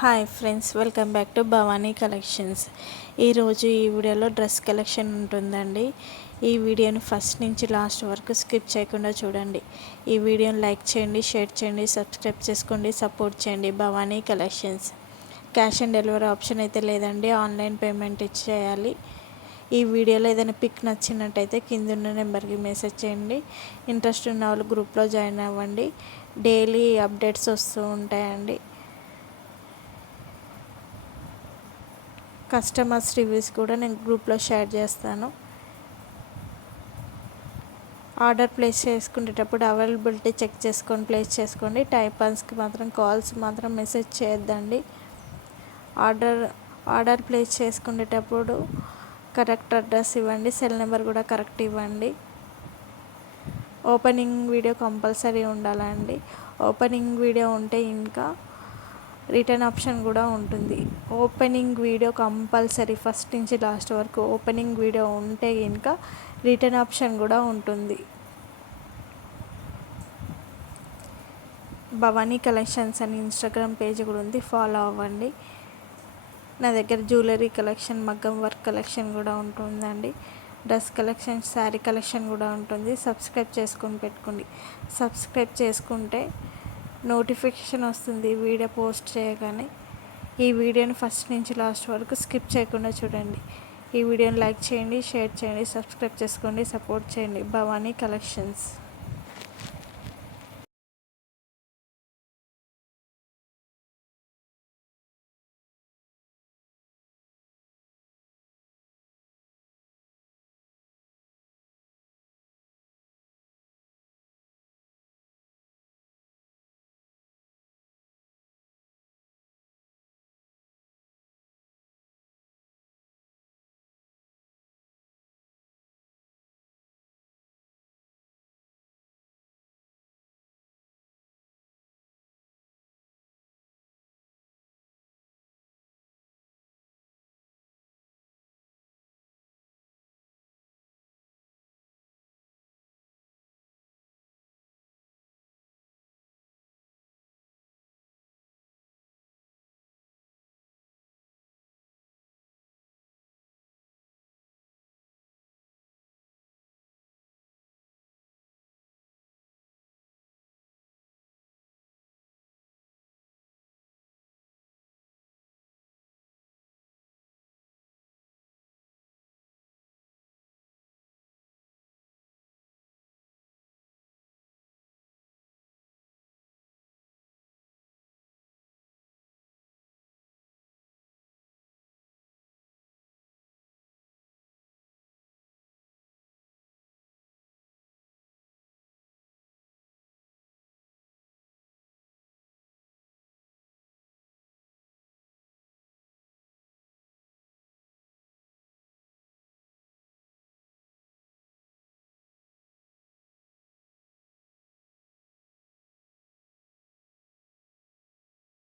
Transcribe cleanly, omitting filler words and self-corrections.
Hi friends, welcome back to Bhavani collections. ఈరోజు ఈ వీడియోలో డ్రెస్ కలెక్షన్ ఉంటుందండి. ఈ వీడియోని ఫస్ట్ నుంచి లాస్ట్ వరకు స్కిప్ చేయకుండా చూడండి. ఈ వీడియోని లైక్ చేయండి, షేర్ చేయండి, సబ్స్క్రైబ్ చేసుకోండి, సపోర్ట్ చేయండి. Bhavani collections. Cash on delivery option అయితే లేదండి, ఆన్లైన్ పేమెంట్ ఇచ్చేయాలి. ఈ వీడియోలో ఏదైనా పిక్ నచ్చినట్టయితే కింద ఉన్న నెంబర్కి మెసేజ్ చేయండి. ఇంట్రెస్ట్ ఉన్న వాళ్ళు గ్రూప్లో జాయిన్ అవ్వండి. డైలీ అప్డేట్స్ వస్తూ ఉంటాయండి. కస్టమర్స్ రివ్యూస్ కూడా నేను గ్రూప్లో షేర్ చేస్తాను. ఆర్డర్ ప్లేస్ చేసుకునేటప్పుడు అవైలబిలిటీ చెక్ చేసుకొని ప్లేస్ చేసుకోండి. టైపాన్స్కి మాత్రం కాల్స్ మాత్రం మెసేజ్ చేయొద్దండి. ఆర్డర్ ప్లేస్ చేసుకునేటప్పుడు కరెక్ట్ అడ్రస్ ఇవ్వండి, సెల్ నెంబర్ కూడా కరెక్ట్ ఇవ్వండి. ఓపెనింగ్ వీడియో కంపల్సరీ ఉండాలండి. ఓపెనింగ్ వీడియో ఉంటే ఇంకా రిటర్న్ ఆప్షన్ కూడా ఉంటుంది. ఓపెనింగ్ వీడియో కంపల్సరీ ఫస్ట్ నుంచి లాస్ట్ వరకు ఓపెనింగ్ వీడియో ఉంటే ఇంకా రిటర్న్ ఆప్షన్ కూడా ఉంటుంది. భవానీ కలెక్షన్స్ అని ఇన్స్టాగ్రామ్ పేజ్ కూడా ఉంది, ఫాలో అవ్వండి. నా దగ్గర జ్యువెలరీ కలెక్షన్, మగ్గం వర్క్ కలెక్షన్ కూడా ఉంటుందండి. డ్రెస్ కలెక్షన్, శారీ కలెక్షన్ కూడా ఉంటుంది. సబ్స్క్రైబ్ చేసుకొని పెట్టుకోండి. సబ్స్క్రైబ్ చేసుకుంటే నోటిఫికేషన్ వస్తుంది వీడియో పోస్ట్ చేయగానే. ఈ వీడియోని ఫస్ట్ నుంచి లాస్ట్ వరకు స్కిప్ చేయకుండా చూడండి. ఈ వీడియోని లైక్ చేయండి, షేర్ చేయండి, సబ్స్క్రైబ్ చేసుకోండి, సపోర్ట్ చేయండి. భవానీ కలెక్షన్స్.